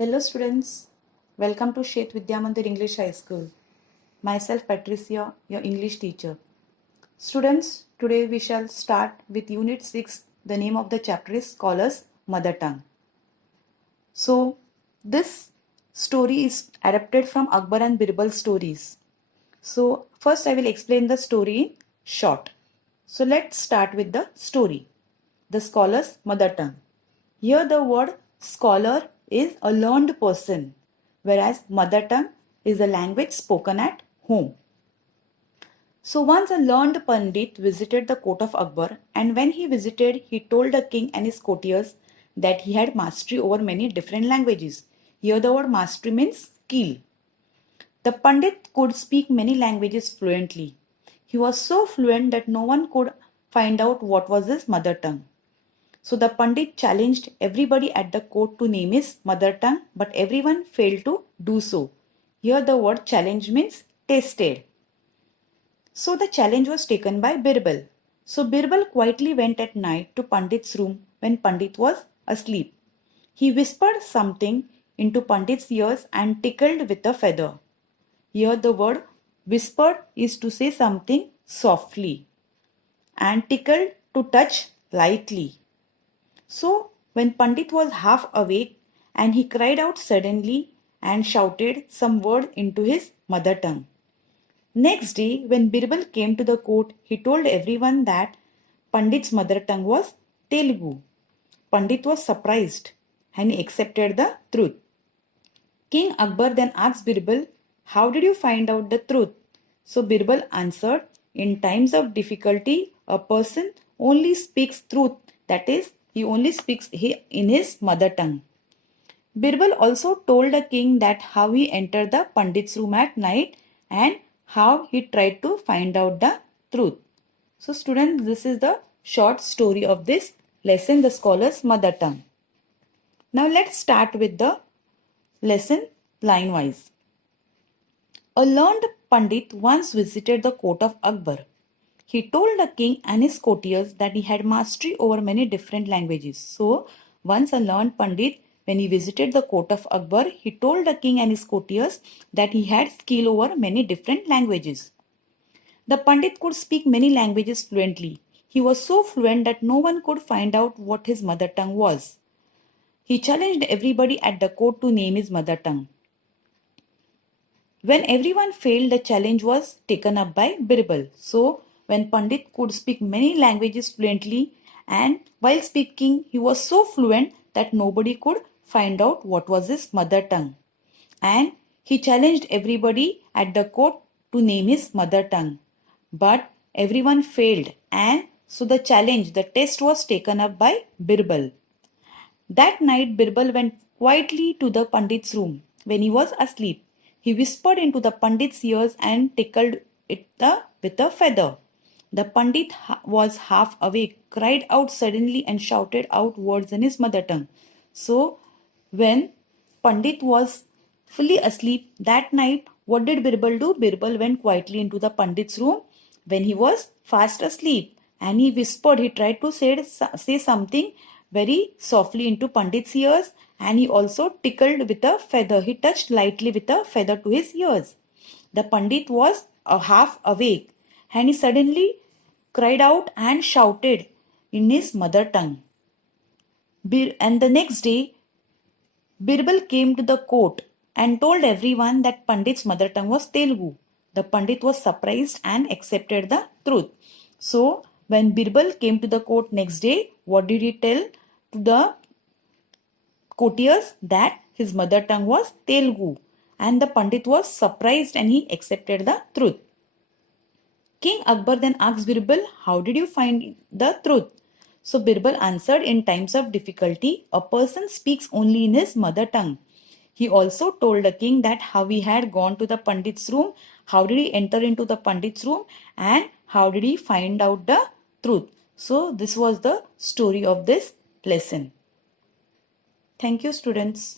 Hello students, welcome to Shet Vidya Mandir English High School. Myself Patricia, your English teacher. Students, today we shall start with Unit 6. The name of the chapter is Scholars Mother Tongue. So, this story is adapted from Akbar and Birbal stories. So, first I will explain the story in short. So, let's start with the story. The Scholar's Mother Tongue. Here the word scholar is a learned person, whereas mother tongue is a language spoken at home. So once a learned Pandit visited the court of Akbar, and when he visited, he told the king and his courtiers that he had mastery over many different languages. Here the word mastery means skill. The Pandit could speak many languages fluently. He was so fluent that no one could find out what was his mother tongue. So the Pandit challenged everybody at the court to name his mother tongue, but everyone failed to do so. Here the word challenge means tested. So the challenge was taken by Birbal. So Birbal quietly went at night to Pandit's room when Pandit was asleep. He whispered something into Pandit's ears and tickled with a feather. Here the word whispered is to say something softly and tickled to touch lightly. So, when Pandit was half awake and he cried out suddenly and shouted some word into his mother tongue. Next day, when Birbal came to the court, he told everyone that Pandit's mother tongue was Telugu. Pandit was surprised and he accepted the truth. King Akbar then asked Birbal, "How did you find out the truth?" So Birbal answered, "In times of difficulty, a person only speaks truth, that is, he only speaks in his mother tongue." Birbal also told the king that how he entered the Pandit's room at night and how he tried to find out the truth. So students, this is the short story of this lesson, the scholar's mother tongue. Now let's start with the lesson line wise. A learned Pandit once visited the court of Akbar. He told the king and his courtiers that he had mastery over many different languages. So, once a learned Pandit, when he visited the court of Akbar, he told the king and his courtiers that he had skill over many different languages. The Pandit could speak many languages fluently. He was so fluent that no one could find out what his mother tongue was. He challenged everybody at the court to name his mother tongue. When everyone failed, the challenge was taken up by Birbal. So, when Pandit could speak many languages fluently, and while speaking, he was so fluent that nobody could find out what was his mother tongue. And he challenged everybody at the court to name his mother tongue. But everyone failed, and so the challenge, the test was taken up by Birbal. That night, Birbal went quietly to the Pandit's room when he was asleep. He whispered into the Pandit's ears and tickled it with a feather. The Pandit was half awake, cried out suddenly and shouted out words in his mother tongue. So, when Pandit was fully asleep that night, what did Birbal do? Birbal went quietly into the Pandit's room when he was fast asleep and he whispered, he tried to say something very softly into Pandit's ears, and he also tickled with a feather. He touched lightly with a feather to his ears. The Pandit was half awake and he suddenly cried out and shouted in his mother tongue. And the next day, Birbal came to the court and told everyone that Pandit's mother tongue was Telugu. The Pandit was surprised and accepted the truth. So, when Birbal came to the court next day, what did he tell to the courtiers? That his mother tongue was Telugu. And the Pandit was surprised and he accepted the truth. King Akbar then asked Birbal, "How did you find the truth?" So Birbal answered, "In times of difficulty, a person speaks only in his mother tongue." He also told the king that how he had gone to the Pandit's room, how did he enter into the Pandit's room, and how did he find out the truth. So this was the story of this lesson. Thank you, students.